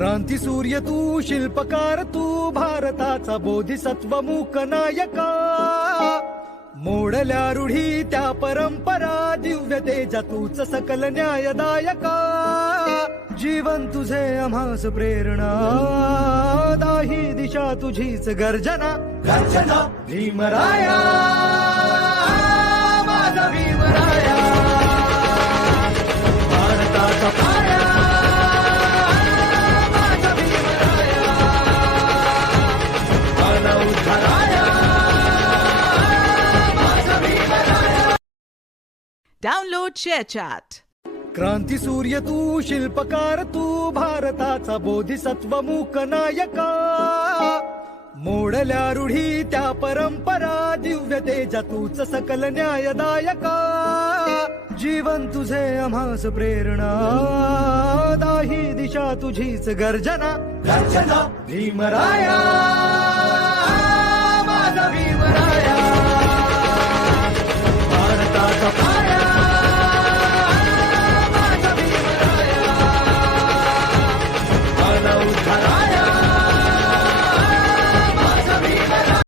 क्रांती सूर्य तू, शिल्पकार तू, भारताचा बोधिसत्व मूक नायका. मोडल्या रूढी त्या परंपरा, दिव्य तेजा तूच सकल न्यायदायका. जीवन तुझे आम्हास प्रेरणा, दाही दिशा तुझीच गर्जना. गर्जना भीमराया, माझा भीमराया, भारताचा पाया, माझा भीमराया, आला उद्धाराया, माझा भीमराया. Download ShareChat. क्रांती सूर्य तू, शिल्पकार तू, भारताचा बोधिसत्व मूक नायका. मोडल्या रूढी त्या परंपरा, दिव्य तेजा तूच सकल न्यायदायका. जीवन तुझे आम्हास प्रेरणा, दाही दिशा तुझीच गर्जना. गर्जना भीमराया.